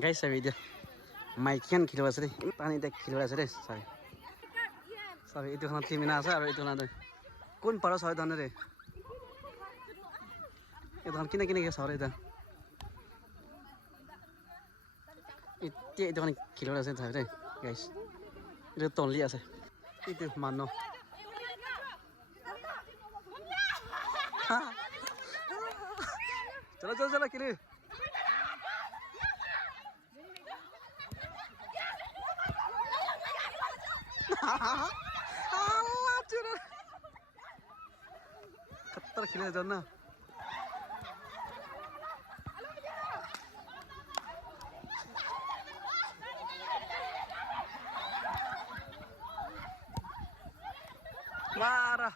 Guys, sa video. May kian kilo asli. Tani tek kilo asli. Sorry. Sorry, itu kan tim inasa, itu kan. Kun paras hoy dhanre. Itu kan kina ke sorry dah. Itu kan kilo asli thare, guys. Itu tonli ase. Itu mano. चलो किले खतर खिले जाना मारा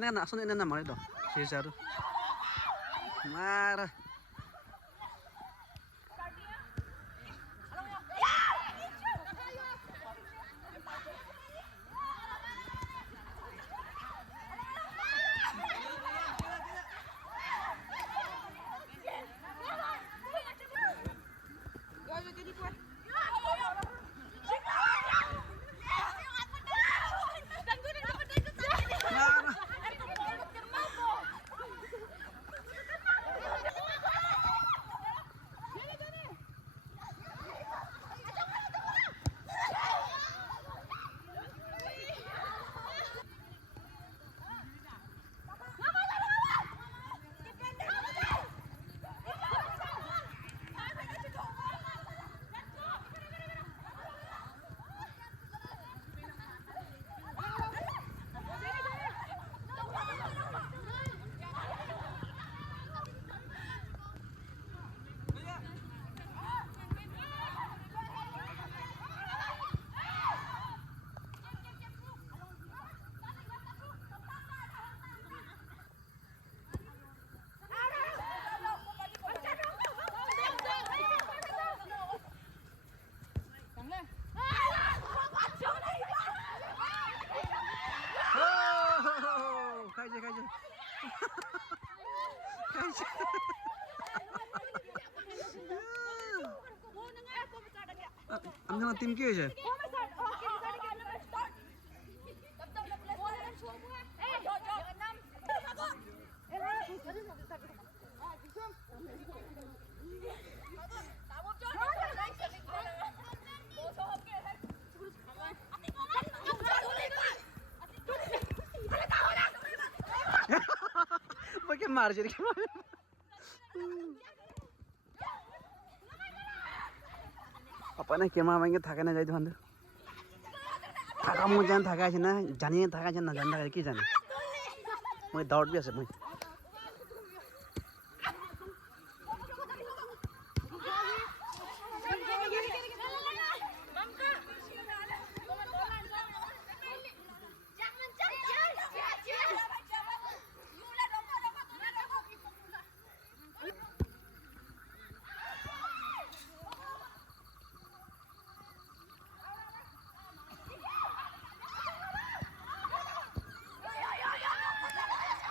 Nena, asun nena mari do. Sisa do. Mara. Kaje. Amna tim ke je? Pakai mar jadi gimana? Apa nih kemana main thaka na jai tu handu? Thaka mu jan thaka aja na, jani thaka aja na janda kaki jani. Mau daud biasa mau.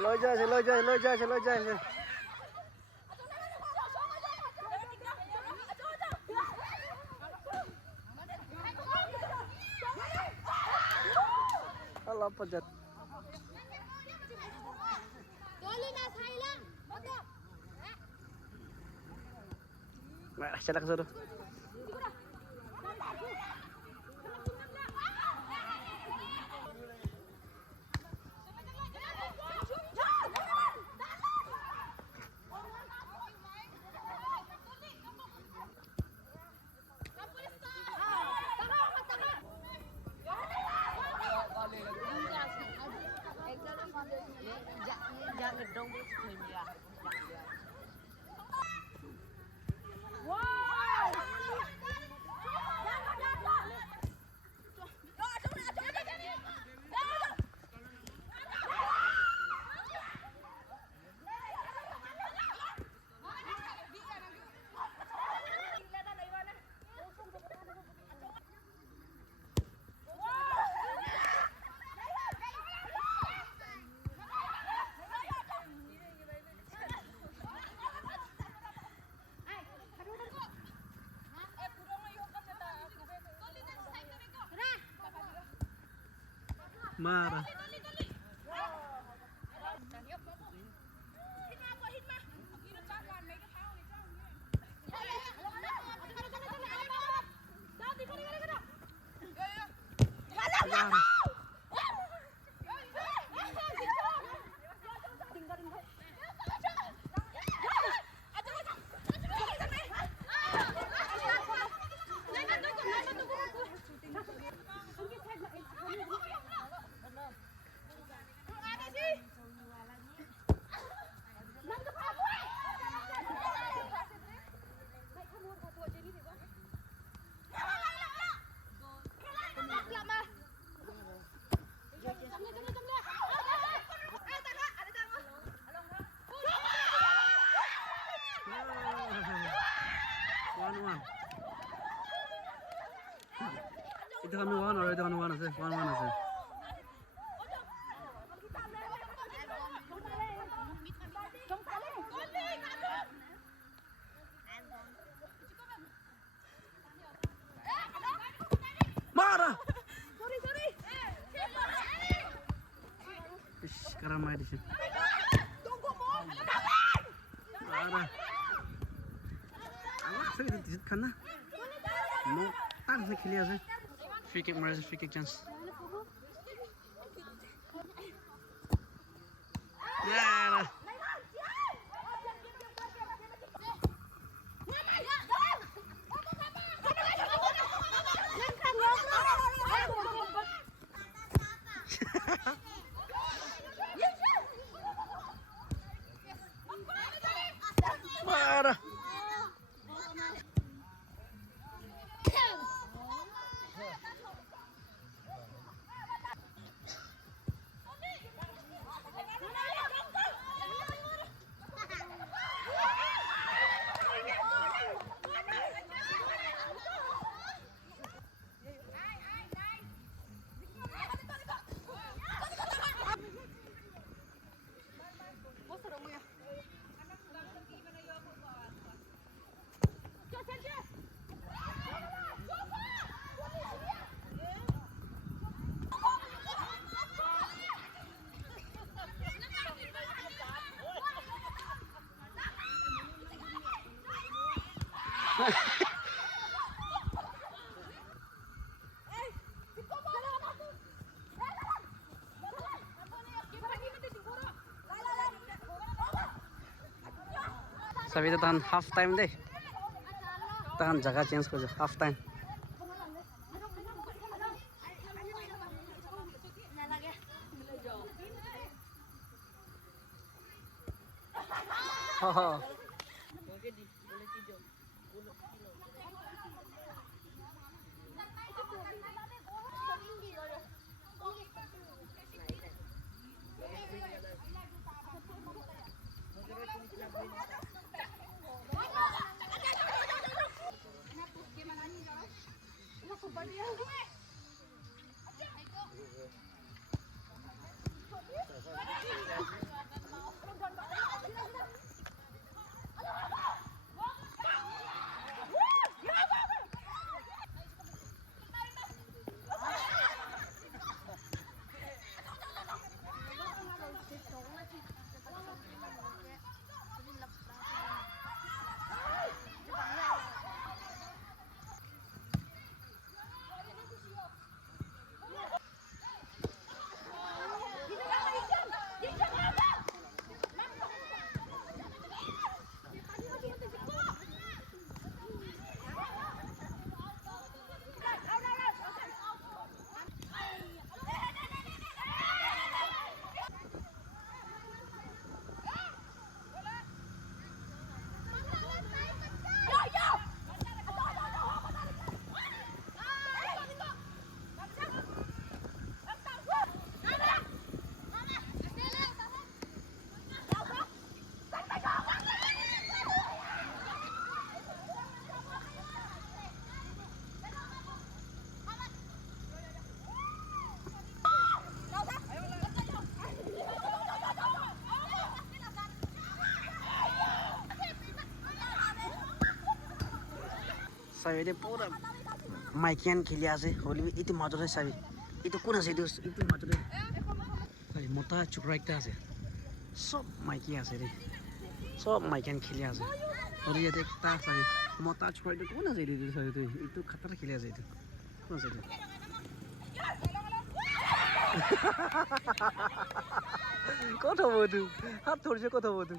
Lo ja. Allah pejat. Nah, celak suruh. Wow! Marah. Itu kami wan or itu kami wan ase, wan ase. Marah. Sorry. Ish, karamai di sini. Tunggu mo. Marah. Awak sering dijit kan na? No, tak se kheli ase. Free kick mare, free kick chance. Yeah. Marah. Sabi itu tahan half time deh. Tahan jaga change ko half time. Oh. Sabi dia pura maikian kheli ase holi itu major sabi Itu কোন আছে itu মাজরে ভাই মোটা চুকরা একটা আছে সব মাইকি আছে রে সব মাইকান খেলে আছে ওরে ইয়াতে একটা আছে মোটা চুকরা এটা কোন আছে রে তুই itu খাতার খেলে আছে itu কোন আছে itu কত বধু হাত ধরছে কত বধু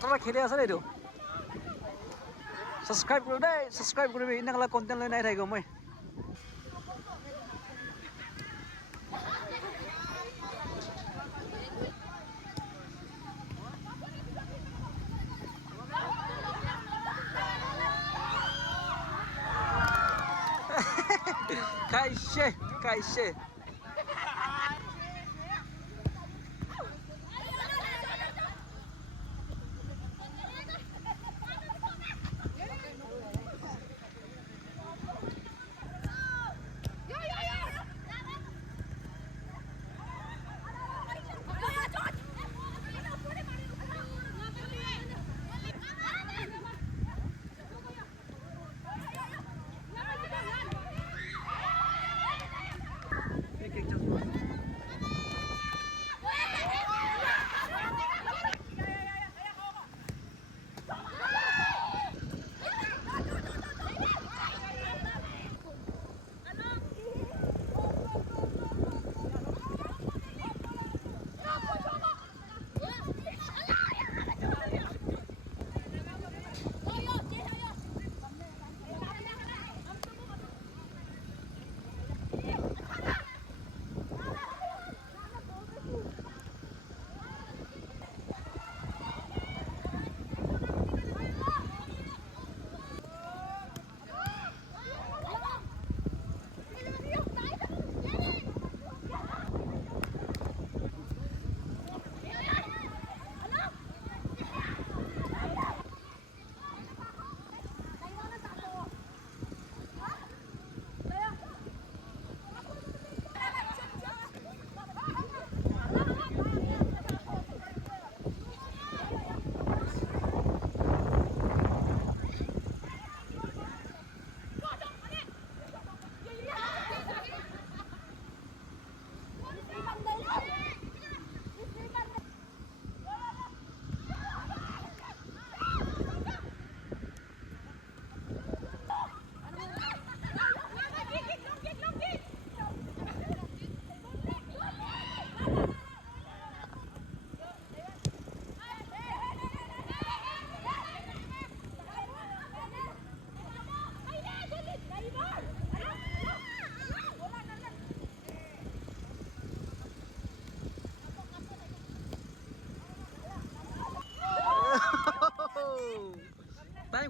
তোমরা খেলে আছে এইটো সাবস্ক্রাইব কৰি দে সাবস্ক্রাইব কৰিবি ইনাকলা কন্টেন্ট লৈ নাই থাকিব মই কাইছে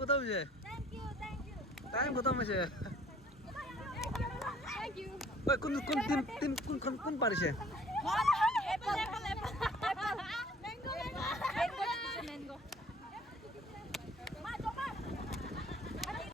খতম হৈছে Thank you. টাইম খতম হৈছে Thank you. ঐ কোন পাৰিছে Apple.